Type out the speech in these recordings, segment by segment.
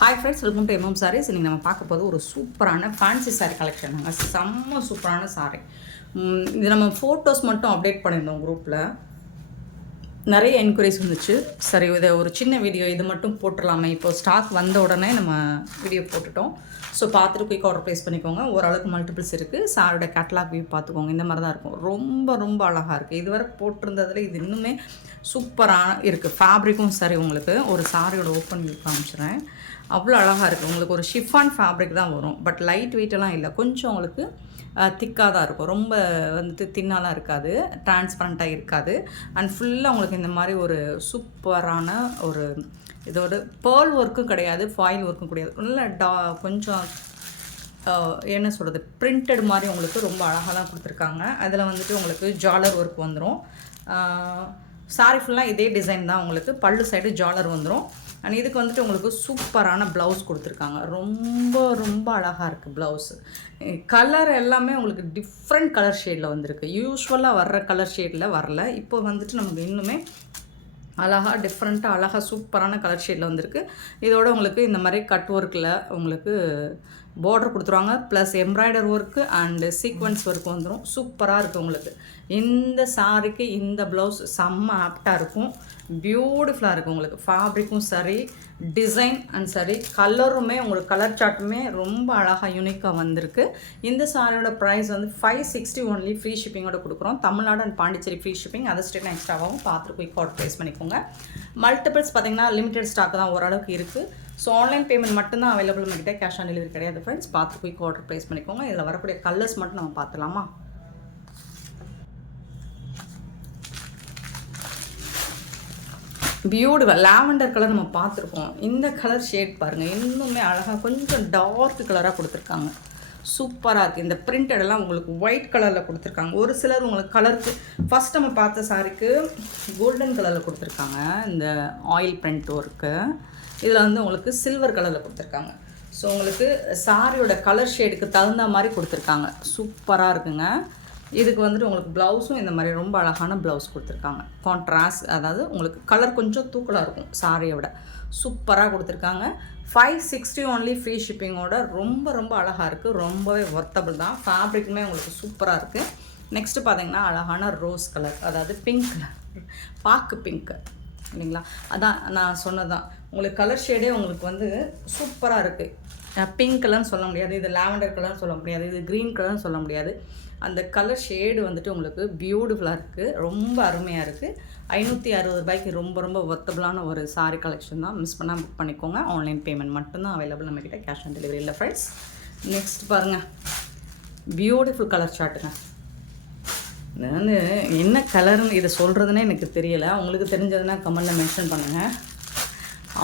Hi friends, welcome to MM sarees. இன்றைக்கி நம்ம பார்க்க போது ஒரு சூப்பரான ஃபேன்சி சாரீ கலெக்ஷன். நாங்கள் செம்ம சூப்பரான சாரீ. இது நம்ம ஃபோட்டோஸ் மட்டும் அப்டேட் பண்ணியிருந்தோம் குரூப்பில். நிறைய என்கொயரிஸ் வந்துச்சு. சரி, இதை ஒரு சின்ன வீடியோ இது மட்டும் போட்டுடலாமே. இப்போ ஸ்டாக் வந்த உடனே நம்ம வீடியோ போட்டுட்டோம். ஸோ பார்த்துட்டு குயிக் ஆர்டர் ப்ளேஸ் பண்ணிக்கோங்க. ஓரளவுக்கு மல்டிபிள்ஸ் இருக்குது. சாரோட கேட்லாக் வியூ பார்த்துக்கோங்க. இந்த மாதிரி தான் இருக்கும். ரொம்ப ரொம்ப அழகாக இருக்குது. இதுவரை போட்டிருந்ததில் இது இன்னுமே சூப்பராக இருக்குது. ஃபேப்ரிக்கும் சரி, உங்களுக்கு ஒரு சாரியோட ஓப்பன் வியூ காமிச்சிடுறேன். அவ்வளோ அழகாக இருக்குது. உங்களுக்கு ஒரு ஷிஃபான் ஃபேப்ரிக் தான் வரும். பட் லைட் வெயிட்டெல்லாம் இல்லை. கொஞ்சம் உங்களுக்கு திக்காக தான் இருக்கும். ரொம்ப வந்துட்டு தின்னாலாம் இருக்காது, டிரான்ஸ்பரண்ட்டாக இருக்காது. அண்ட் ஃபுல்லாக உங்களுக்கு இந்த மாதிரி ஒரு சூப்பரான ஒரு இதோட பேர்ல் ஒர்க்கும் கிடையாது, ஃபாயில் ஒர்க்கும் கிடையாது. நல்லா கொஞ்சம் என்ன சொல்கிறது, பிரிண்டட் மாதிரி உங்களுக்கு ரொம்ப அழகாக தான் கொடுத்துருக்காங்க. அதில் வந்துட்டு உங்களுக்கு ஜாலர் ஒர்க் வந்துடும். சாரி ஃபுல்லாக இதே டிசைன் தான். உங்களுக்கு பல்லு சைடு ஜாலர் வந்துடும். அண்ட் இதுக்கு வந்துட்டு உங்களுக்கு சூப்பரான ப்ளவுஸ் கொடுத்துருக்காங்க. ரொம்ப ரொம்ப அழகாக இருக்குது ப்ளவுஸு. கலர் எல்லாமே உங்களுக்கு டிஃப்ரெண்ட் கலர் ஷேடில் வந்திருக்கு. யூஸ்வலாக வர்ற கலர் ஷேடில் வரல. இப்போ வந்துட்டு நமக்கு இன்னுமே அழகாக டிஃப்ரெண்ட்டாக அழகாக சூப்பரான கலர் ஷேடில் வந்திருக்கு. இதோட உங்களுக்கு இந்த மாதிரி கட் ஒர்க்கில் உங்களுக்கு பார்டர் கொடுத்துருவாங்க. Plus embroider work and sequence work வந்துடும். சூப்பராக இருக்குது உங்களுக்கு. இந்த சாரிக்கு இந்த ப்ளவுஸ் செம்ம ஆப்டாக இருக்கும். பியூட்டிஃபுல்லாக இருக்குது உங்களுக்கு. ஃபேப்ரிக்கும் சரி, டிசைன் அண்ட் சரி, கலருமே உங்களுக்கு கலர் சார்ட்டுமே ரொம்ப அழகாக யூனிக்காக வந்திருக்கு. இந்த சாரியோட ப்ரைஸ் வந்து 560 ஒன்லி. ஃப்ரீ ஷிப்பிங்கோட கொடுக்குறோம். Tamil Nadu and Pondicherry free shipping. அதை ஸ்டேட் எக்ஸ்ட்ராவாகவும் பார்த்துட்டு குயிக் ஆர்டர் ப்ளேஸ் பண்ணிக்கோங்க. மல்டிபிள்ஸ் பார்த்திங்கன்னா லிமிடெட் ஸ்டாக் தான் ஓரளவுக்கு இருக்குது. ஸோ ஆன்லைன் பேமெண்ட் மட்டும்தான் அவைலபிள். நம்மகிட்ட கேஷ் ஆன் டெலிவரி கிடையாது ஃப்ரெண்ட்ஸ். பார்த்து குயிக் ஆர்டர் ப்ளேஸ் பண்ணிக்கோங்க. இதில் வரக்கூடிய கலர்ஸ் மட்டும் நம்ம பார்த்துலாமா. பியூட்டிஃபுல் லாவெண்டர் கலர் நம்ம பார்த்துருக்கோம். இந்த கலர் ஷேட் பாருங்கள், இன்னுமே அழகாக கொஞ்சம் டார்க் கலராக கொடுத்துருக்காங்க. சூப்பராக இருக்குது. இந்த பிரிண்டடெல்லாம் உங்களுக்கு ஒயிட் கலரில் கொடுத்துருக்காங்க. ஒரு சிலர் உங்களுக்கு கலருக்கு ஃபஸ்ட் நம்ம பார்த்த சாரிக்கு கோல்டன் கலரில் கொடுத்துருக்காங்க. இந்த ஆயில் பிரிண்ட் ஒர்க்கு இதில் வந்து உங்களுக்கு சில்வர் கலரில் கொடுத்துருக்காங்க. ஸோ உங்களுக்கு சாரியோட கலர் ஷேடுக்கு தகுந்த மாதிரி கொடுத்துருக்காங்க. சூப்பராக இருக்குங்க. இதுக்கு வந்துட்டு உங்களுக்கு ப்ளவுஸும் இந்த மாதிரி ரொம்ப அழகான ப்ளவுஸ் கொடுத்துருக்காங்க. கான்ட்ராஸ்ட், அதாவது உங்களுக்கு கலர் கொஞ்சம் தூக்கலாக இருக்கும் சாரியை விட. சூப்பராக கொடுத்துருக்காங்க. 560 ஒன்லி. ஃப்ரீ ஷிப்பிங்கோட ரொம்ப ரொம்ப அழகாக இருக்குது. ரொம்பவே ஒர்த்தபிள் தான். ஃபேப்ரிக்குமே உங்களுக்கு சூப்பராக இருக்குது. நெக்ஸ்ட்டு பார்த்தீங்கன்னா அழகான ரோஸ் கலர், அதாவது பிங்க் கலர், பாக்கு பிங்க்கு இல்லைங்களா. அதான் நான் சொன்னதான். உங்களுக்கு கலர் ஷேடே உங்களுக்கு வந்து சூப்பராக இருக்குது. பிங்க் கலர்னு சொல்ல முடியாது, இது லாவெண்டர் கலர்னு சொல்ல முடியாது, இது க்ரீன் கலர்னு சொல்ல முடியாது. அந்த கலர் ஷேடு வந்துட்டு உங்களுக்கு பியூட்டிஃபுல்லாக இருக்குது. ரொம்ப அருமையாக இருக்குது. 560 ரூபாய்க்கு ரொம்ப ரொம்ப ஒர்த்தபிளான ஒரு சாரி கலெக்ஷன் தான். மிஸ் பண்ணால் புக் பண்ணிக்கோங்க. ஆன்லைன் பேமெண்ட் மட்டும்தான் அவைலபிள் நம்மக்கிட்ட. கேஷ் ஆன் டெலிவரி இல்லை ஃப்ரெண்ட்ஸ். நெக்ஸ்ட் பாருங்கள், பியூட்டிஃபுல் கலர் சார்ட்டுங்க. இது வந்து என்ன கலர்னு இதை சொல்கிறதுனே எனக்கு தெரியலை. உங்களுக்கு தெரிஞ்சதுன்னா கமெண்டில் மென்ஷன் பண்ணுங்கள்.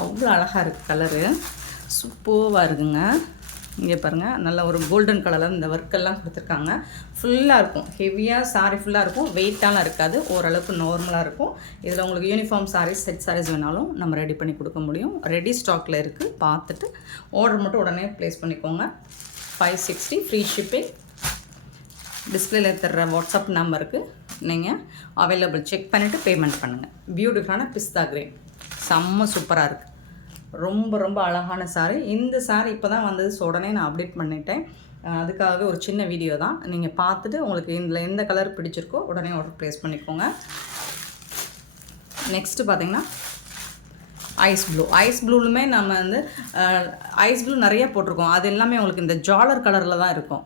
அவ்வளோ அழகாக இருக்குது கலரு. சூப்பராக இருக்குங்க. இங்கே பாருங்கள், நல்ல ஒரு கோல்டன் கலரில் இந்த ஒர்க்கெல்லாம் கொடுத்துருக்காங்க. ஃபுல்லாக இருக்கும். ஹெவியாக சாரீ ஃபுல்லாக இருக்கும். வெயிட்டாலாம் இருக்காது. ஓரளவுக்கு நார்மலாக இருக்கும். இதில் உங்களுக்கு யூனிஃபார்ம் சாரீஸ், செட் சாரீஸ் வேணாலும் நம்ம ரெடி பண்ணி கொடுக்க முடியும். ரெடி ஸ்டாக்கில் இருக்குது. பார்த்துட்டு ஆர்டர் மட்டும் உடனே ப்ளேஸ் பண்ணிக்கோங்க. 560 ஃப்ரீ ஷிப்பிங். டிஸ்பிளேல தர்ற வாட்ஸ்அப் நம்பருக்கு நீங்கள் அவைலபிள் செக் பண்ணிவிட்டு பேமெண்ட் பண்ணுங்கள். பியூட்டிஃபுல்லான பிஸ்தா கிரீன் செம்ம சூப்பராக இருக்குது. ரொம்ப ரொம்ப அழகான சாரீ. இந்த சாரீ இப்போ தான் வந்தது. ஸோ உடனே நான் அப்டேட் பண்ணிட்டேன். அதுக்காகவே ஒரு சின்ன வீடியோ தான். நீங்கள் பார்த்துட்டு உங்களுக்கு இதில் எந்த கலர் பிடிச்சிருக்கோ உடனே ஆர்டர் ப்ளேஸ் பண்ணிக்கோங்க. நெக்ஸ்ட்டு பார்த்தீங்கன்னா ஐஸ் ப்ளூ. ஐஸ் ப்ளூலுமே நம்ம வந்து ஐஸ் ப்ளூ நிறைய போட்டிருக்கோம். அது எல்லாமே உங்களுக்கு இந்த ஜாலர் கலரில் தான் இருக்கும்.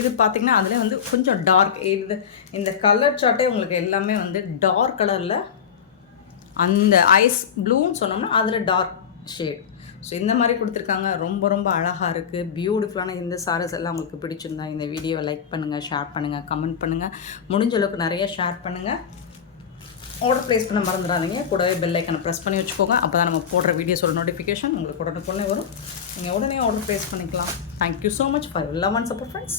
இது பார்த்திங்கன்னா அதில் வந்து கொஞ்சம் டார்க், இந்த கலர் சார்ட்டே உங்களுக்கு எல்லாமே வந்து டார்க் கலரில், அந்த ஐஸ் ப்ளூன்னு சொன்னோம்னா அதில் டார்க் ஷேட். ஸோ இந்த மாதிரி கொடுத்துருக்காங்க. ரொம்ப ரொம்ப அழகாக இருக்குது. பியூட்டிஃபுல்லான இந்த சாரீஸ் எல்லாம் உங்களுக்கு பிடிச்சிருந்தா இந்த வீடியோவை லைக் பண்ணுங்கள், ஷேர் பண்ணுங்கள், கமெண்ட் பண்ணுங்கள். முடிஞ்ச அளவுக்கு நிறைய ஷேர் பண்ணுங்கள். ஆர்டர் ப்ளேஸ் பண்ண மறந்துடாதீங்க. கூடவே பெல் ஐக்கனை ப்ரெஸ் பண்ணி வச்சுக்கோங்க. அப்போ தான் நம்ம போடுற வீடியோஸோட நோட்டிஃபிகேஷன் உங்களுக்கு உடனே வரும். நீங்கள் உடனே ஆர்டர் ப்ளேஸ் பண்ணிக்கலாம். Thank you so much for love and support friends.